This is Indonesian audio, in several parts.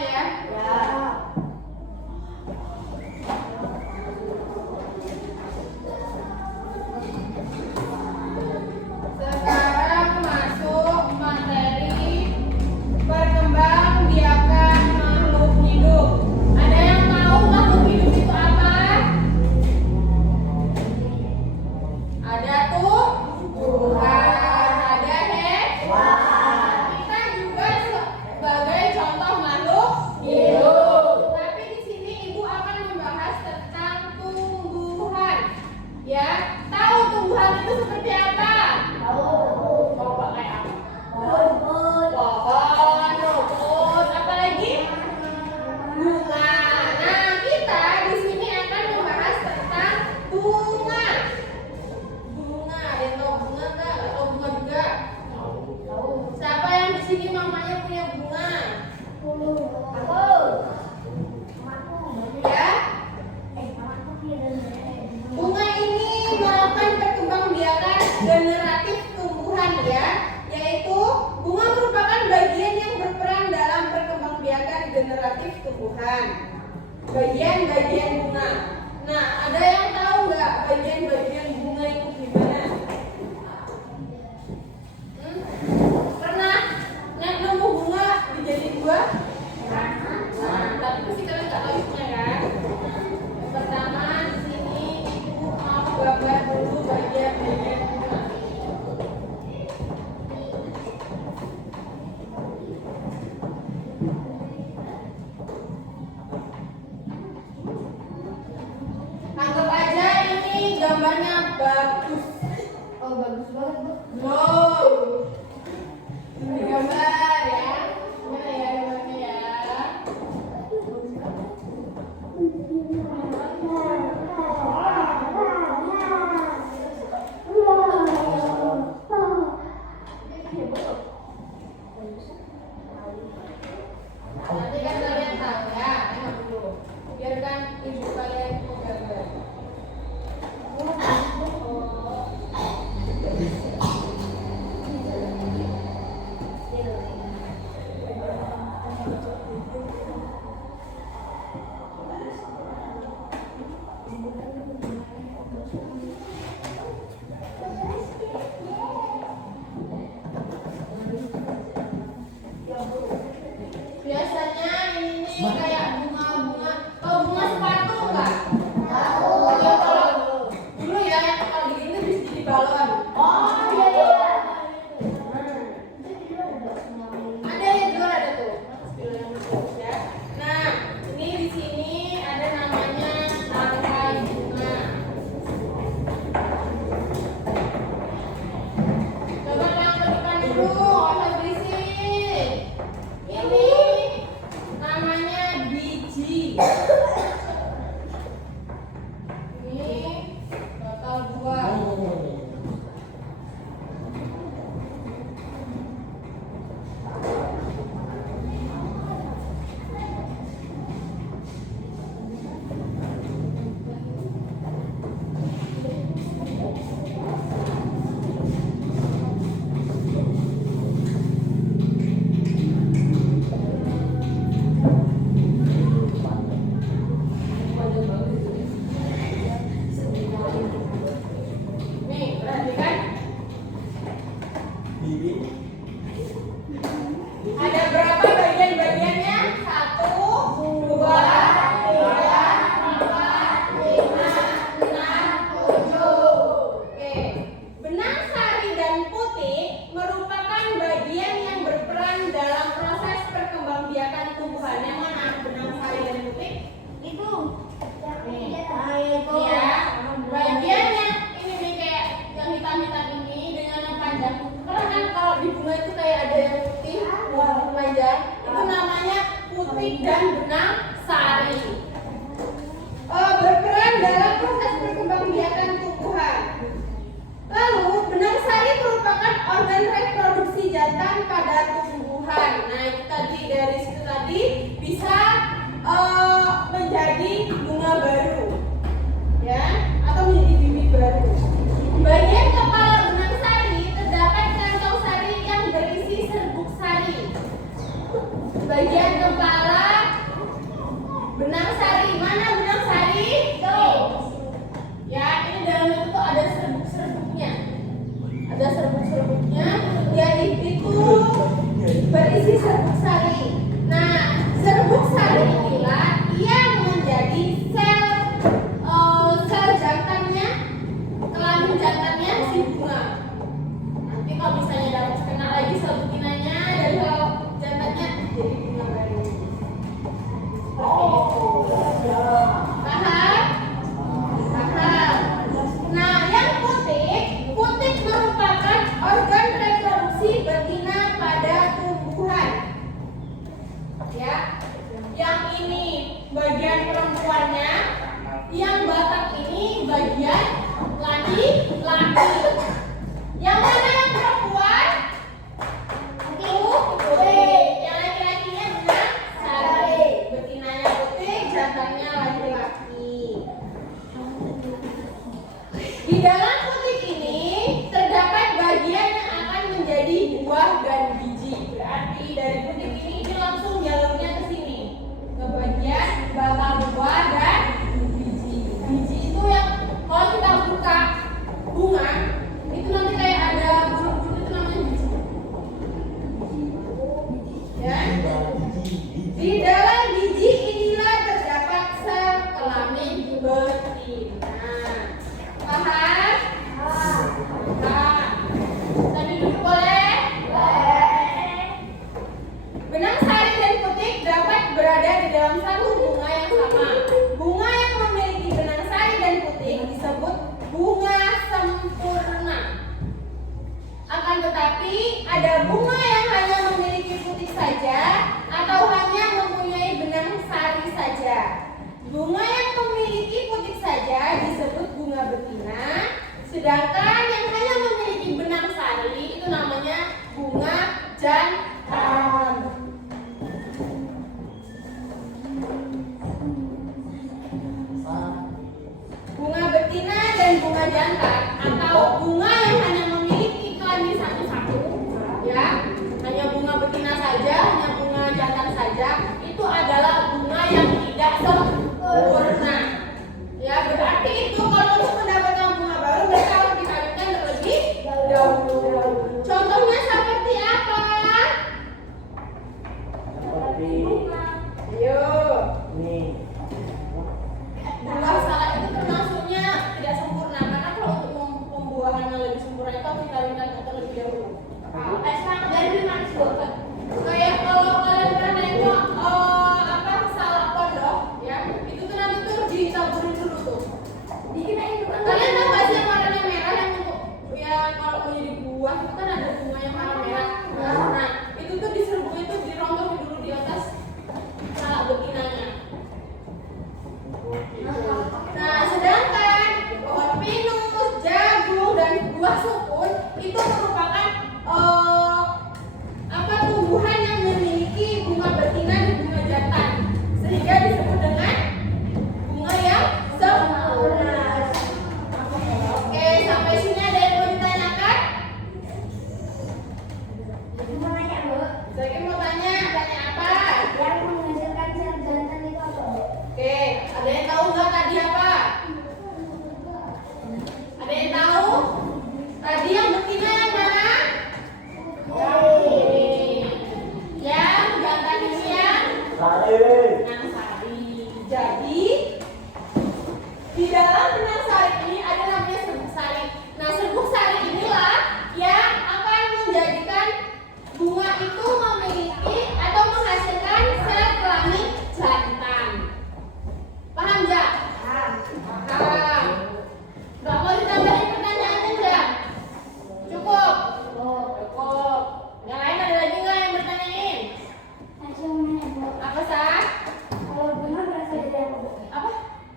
ya? Ya. Sekarang masuk materi perkembangbiakan makhluk hidup. Ada yang tahu makhluk hidup itu apa? Ada tumbuhan, ada hewan. Kita juga sebagai contoh makhluk hidup. Tapi di sini Ibu akan membahas tentang tumbuhan. Ya, tahu tumbuhan itu seperti apa? Coba kayak apa? Pohon, rumput, apa lagi? Bunga. Nah, kita di sini akan membahas tentang bunga. Bunga, ada yang tahu bunga nggak? Atau bunga juga? Siapa yang di sini mamanya punya bunga? Ya. Bunga ini melakukan perkembangbiakan generatif tumbuhan ya, yaitu bunga merupakan bagian yang berperan dalam perkembangbiakan generatif tumbuhan. Bagian-bagian bunga. Nah, ada yang tahu nggak bagian-bagian bunga itu gimana? Pernah nemu bunga dijadiin buah? Nah, tapi pasti kalian nggak tahu isinya kan? Pertama di sini Ibu mau gambar dulu bagian-bagian bunga. Anggap aja ini gambarnya bagus. Oh, bagus banget, Bu. Wow. Ini gambar ya. Gimana ya gambarnya ya? Nanti kan kalian tahu ya, tengok dulu. Biarkan ibu kalian gambar. Biasanya ini kayak bunga-bunga. Tahu bunga sepatu enggak? Tahu. Kalau dulu ya yang kalau begini tuh bisa jadi balon. Oh, iya. Ada yang jual ada tuh. Ya. Nah, ini di sini ada namanya tangkai bunga. Coba yang ke depan dulu, nggak usah berisik. Ini namanya biji. Ini total buah. Nih, perhatikan. Ada berapa bagian-bagiannya? 1, 2, 3, 4, 5, 6, 7. Oke. Benang sari dan putih merupakan bagian yang berperan dalam proses perkembangbiakan tumbuhan. Yang mana benang sari dan putih? Itu. Nih. Itu. Ya, bagian yang ini nih kayak yang hitam-hitam ini dengan yang panjang. Karena kan kalau di bunga itu kayak ada yang putih, panjang. Itu namanya putih dan benang sari. Berperan dalam proses perkembangbiakan tumbuhan. Lalu benang sari merupakan organ reproduksi jantan pada tumbuhan. Nah, itu tadi dari situ tadi bisa menjadi bunga baru, ya, atau menjadi bibit baru. Bagian kepala benang sari terdapat kantong sari yang berisi serbuk sari. Bagian kepala dari butik ini langsung jalurnya ke sini, ke bagian batang buah dan biji. Biji itu yang kalau kita buka bunga itu nanti kayak ada bulu-bulu, itu namanya biji. Ya. Di dalam biji inilah terdapat sel kelamin betina. Paham? Paham. Tadi duduk boleh? Benang sari dan putik dapat berada di dalam satu bunga yang sama. Bunga yang memiliki benang sari dan putik disebut bunga sempurna. Akan tetapi ada bunga yang hanya memiliki putik saja atau hanya mempunyai benang sari saja. Bunga yang memiliki putik saja disebut bunga betina, sedangkan yang hanya memiliki benang sari itu namanya bunga jantan. Bunga betina dan bunga jantan atau bunga yang hanya memiliki kelamin satu-satu, ya, hanya bunga betina saja, hanya bunga jantan saja, itu adalah bunga yang tidak sempurna. Ya, berarti itu kalau untuk mendapatkan bunga baru mereka harus dikawinkan terlebih dahulu. Contohnya seperti apa? Ayo. Buah salak itu termasuknya tidak sempurna karena kalau untuk pembuahannya lebih sempurna itu harus dikawinkan terlebih dahulu. Jadi manis banget. Kayak kalau kalian pernah nengok salak pondok, ya, itu tuh nanti tuh ditaburin dulu tuh. Kalian tahu nggak sih yang warnanya merah yang untuk yang kalau mau jadi buah itu kan ada bunga yang warna merah. Nah, itu tuh diserbunya tuh dirontokin dulu di atas salak betinanya. Nah, sedangkan pohon pinus, jagung, dan buah sukun itu merupakan tumbuhan yang memiliki bunga betina dan bunga jantan, sehingga disebut dengan bunga yang sempurna. Oke, sampai sini ada yang mau ditanyakan? Saya mau tanya apa? Yang menghasilkan sel jantan itu apa? Oke, ada yang tahu nggak tadi apa? Ada yang tahu? Tadi yang betina yang mana? Yang jantan ini yang benang sari. Jadi di dalam benang sari ini ada namanya serbuk sari. Nah, serbuk sari inilah yang akan menjadikan bunga itu memiliki atau menghasilkan sel kelamin jantan. Paham nggak? Paham. Nggak mau ditambahin pertanyaannya nggak? Cukup? Cukup. Yang lain ada lagi nggak yang bertanyain? Apa sah? Kalau bunga berasal dari apa, Bu? Apa?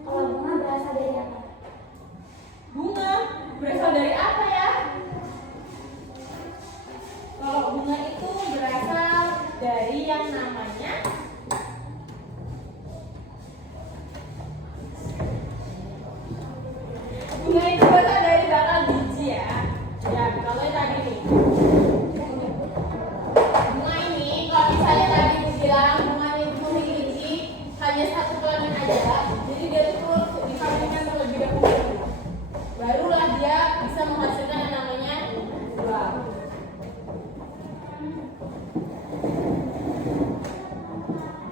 Kalau bunga berasal dari apa? Bunga berasal dari apa ya? Kalau bunga itu berasal dari yang namanya bunga itu berasal dari bakal biji ya. Ya, kalau tadi nih. Bunga ini kalau misalnya tadi dibilang bunga ini memiliki hanya satu kelamin aja, jadi dia itu dikawinkan terlebih dahulu. Barulah dia bisa menghasilkan yang namanya buah.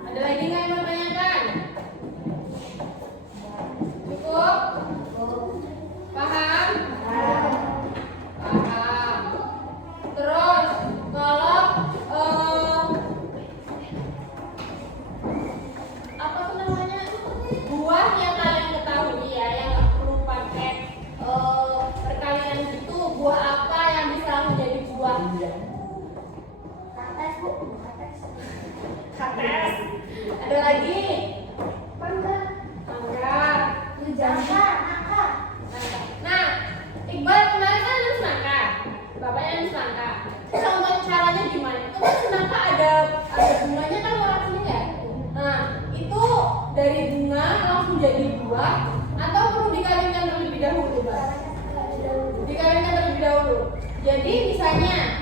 Ada lagi nggak yang mau tanyakan? Cukup? Paham? Paham. Terus kalau apa tuh namanya, buah yang kalian ketahui ya, yang nggak perlu pakai perkawinan itu, buah apa yang bisa menjadi buah? Kates, Bu. Kates. Kates. Ada lagi? Mangga. Mangga. Nangka. Nangka. Nah, Iqbal kemarin kan lulus nangka, bapaknya lulus nangka. Contoh caranya gimana? Itu kan nangka ada bunganya kan warna kuning ya. Nah, itu dari bunga langsung jadi buah atau perlu dikawinkan terlebih dahulu, Bang? Dikawinkan terlebih dahulu. Jadi misalnya